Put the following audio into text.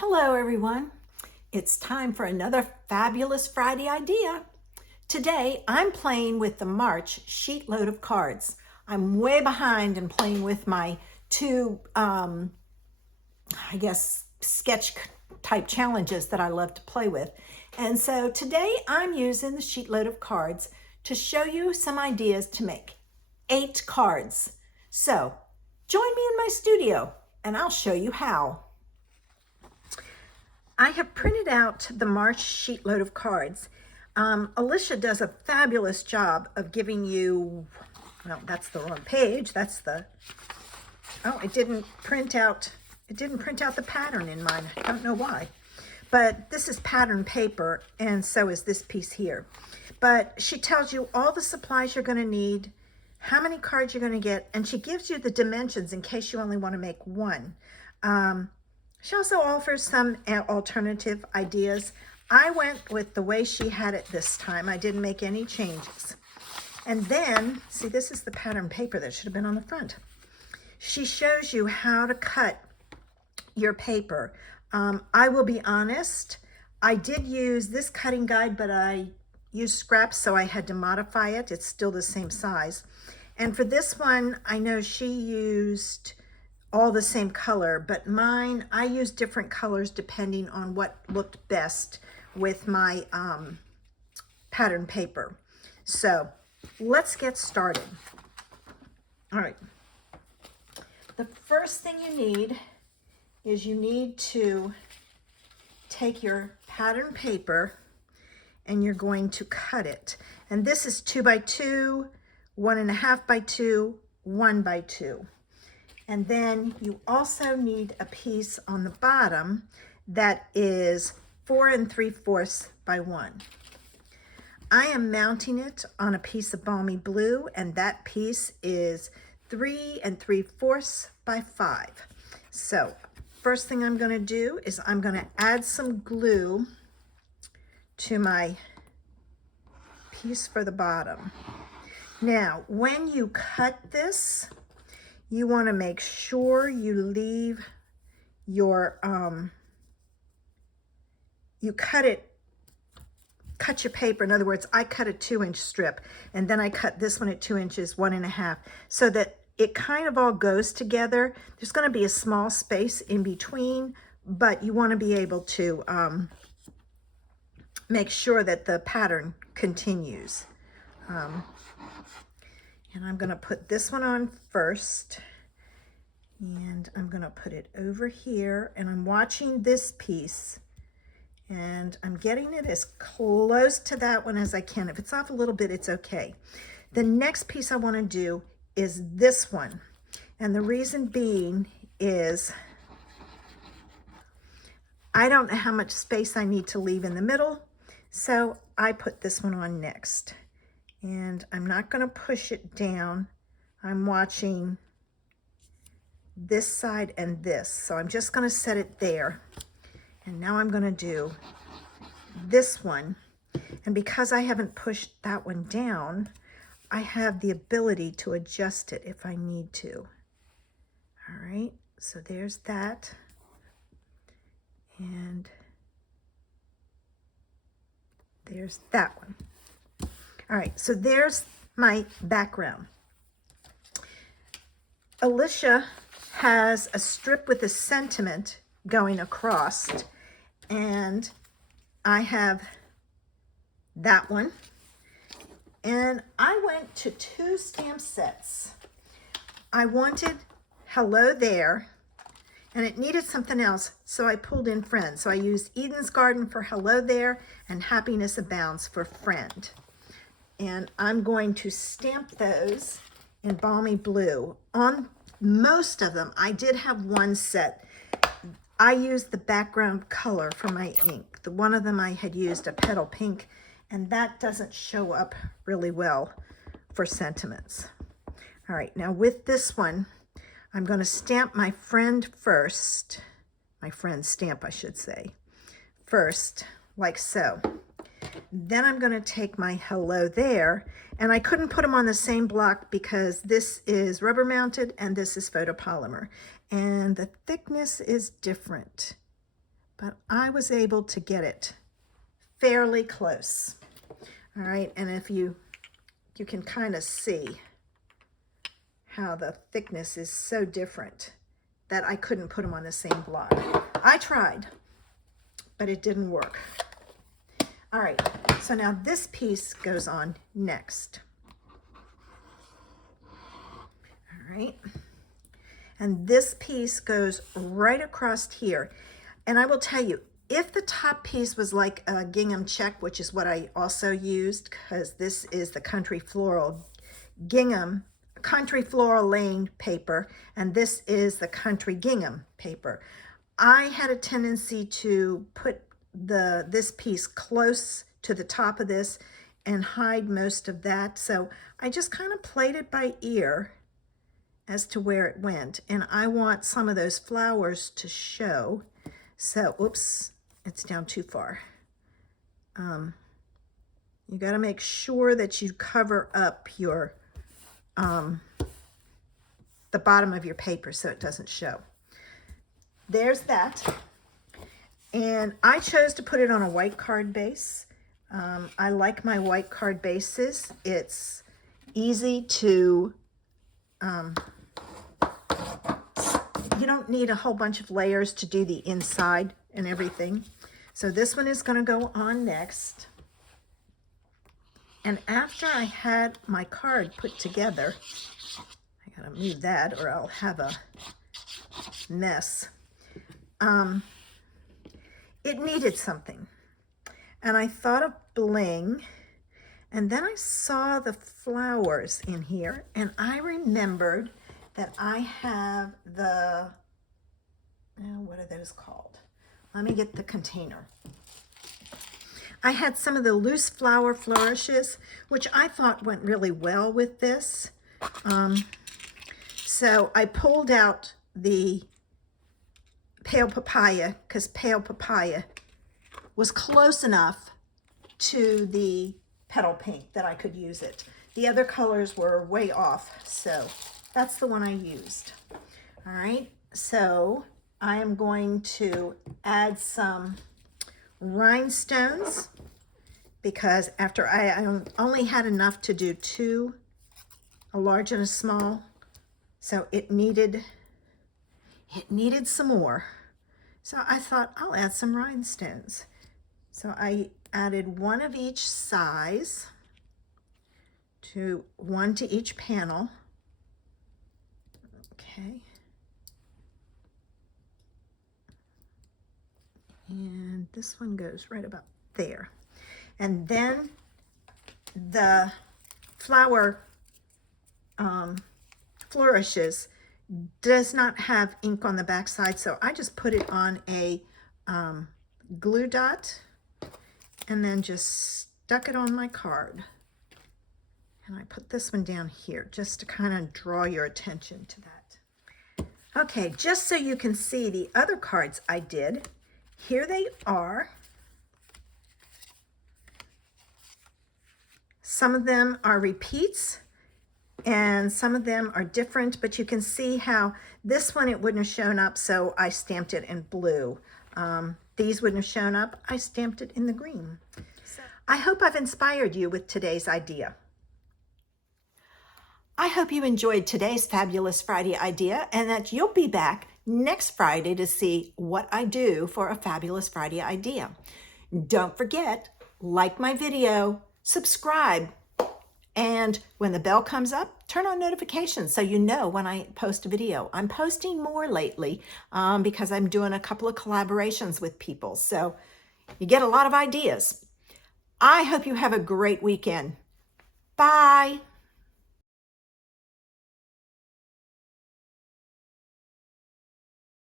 Hello everyone. It's time for another fabulous Friday idea. Today I'm playing with the March sheet load of cards. I'm way behind in playing with my two, sketch type challenges that I love to play with. And so today I'm using the sheet load of cards to show you some ideas to make 8 cards. So join me in my studio and I'll show you how. I have printed out the March sheet load of cards. Alicia does a fabulous job of giving you, well, that's the wrong page. It didn't print out the pattern in mine. I don't know why. But this is pattern paper, and so is this piece here. But she tells you all the supplies you're going to need, how many cards you're going to get, and she gives you the dimensions in case you only want to make one. She also offers some alternative ideas. I went with the way she had it this time. I didn't make any changes. And then, see, this is the pattern paper that should have been on the front. She shows you how to cut your paper. I will be honest, I did use this cutting guide, but I used scraps, so I had to modify it. It's still the same size. And for this one, I know she used all the same color, but mine, I used different colors depending on what looked best with my pattern paper. So let's get started. All right. The first thing you need is you need to take your pattern paper and you're going to cut it. And this is 2 by 2, 1.5 by 2, 1 by 2. And then you also need a piece on the bottom that is 4 3/4 by 1. I am mounting it on a piece of balmy blue, and that piece is 3 3/4 by 5. So first thing I'm going to do is I'm going to add some glue to my piece for the bottom. Now, when you cut this, you want to make sure you leave your, cut your paper. In other words, I cut a 2-inch strip, and then I cut this one at 2 inches, 1.5, so that it kind of all goes together. There's going to be a small space in between, but you want to be able to make sure that the pattern continues. And I'm going to put this one on first, and I'm going to put it over here, and I'm watching this piece, and I'm getting it as close to that one as I can. If it's off a little bit, it's okay. The next piece I want to do is this one, and the reason being is I don't know how much space I need to leave in the middle, so I put this one on next. And I'm not going to push it down. I'm watching this side and this. So I'm just going to set it there. And now I'm going to do this one. And because I haven't pushed that one down, I have the ability to adjust it if I need to. All right, so there's that. And there's that one. All right, so there's my background. Alicia has a strip with a sentiment going across, and I have that one. And I went to 2 stamp sets. I wanted Hello There, and it needed something else, so I pulled in Friend. So I used Eden's Garden for Hello There and Happiness Abounds for Friend. And I'm going to stamp those in balmy blue. On most of them, I did have one set. I used the background color for my ink. The one of them I had used a petal pink, and that doesn't show up really well for sentiments. All right, now with this one, I'm going to stamp my friend first. My friend stamp, I should say. First, like so. Then I'm going to take my Hello There, and I couldn't put them on the same block because this is rubber mounted and this is photopolymer, and the thickness is different. but I was able to get it fairly close. All right, and if you can kind of see how the thickness is so different that I couldn't put them on the same block. I tried, but it didn't work. All right, so now this piece goes on next. All right, and this piece goes right across here. And I will tell you, if the top piece was like a gingham check, which is what I also used, because this is the Country Floral Gingham, Country Floral Lane paper, and this is the Country Gingham paper. I had a tendency to put this piece close to the top of this and hide most of that. So I just kind of played it by ear as to where it went. And I want some of those flowers to show. So, oops, it's down too far. You got to make sure that you cover up your the bottom of your paper so it doesn't show. There's that. And I chose to put it on a white card base. I like my white card bases. It's easy to, you don't need a whole bunch of layers to do the inside and everything. So this one is going to go on next. And after I had my card put together, I gotta move that or I'll have a mess. It needed something. And I thought of bling, and then I saw the flowers in here, and I remembered that I have the, what are those called? Let me get the container. I had some of the loose flower flourishes, which I thought went really well with this. So I pulled out the pale papaya because pale papaya was close enough to the petal pink that I could use it. The other colors were way off, so that's the one I used. All right, so I am going to add some rhinestones because after I only had enough to do two, a large and a small, so it needed some more. So I thought I'll add some rhinestones. So I added one of each size, one to each panel. Okay. And this one goes right about there. And then the flower flourishes does not have ink on the back side, so I just put it on a glue dot and then just stuck it on my card. And I put this one down here just to kind of draw your attention to that. Okay, just so you can see the other cards I did, here they are. Some of them are repeats and some of them are different, but you can see how this one it wouldn't have shown up, so I stamped it in blue. These wouldn't have shown up, I stamped it in the green. I hope I've inspired you with today's idea. I hope you enjoyed today's Fabulous Friday idea and that you'll be back next Friday to see what I do for a Fabulous Friday idea. Don't forget, like my video, subscribe, and when the bell comes up, turn on notifications so you know when I post a video. I'm posting more lately because I'm doing a couple of collaborations with people, so you get a lot of ideas. I hope you have a great weekend. Bye.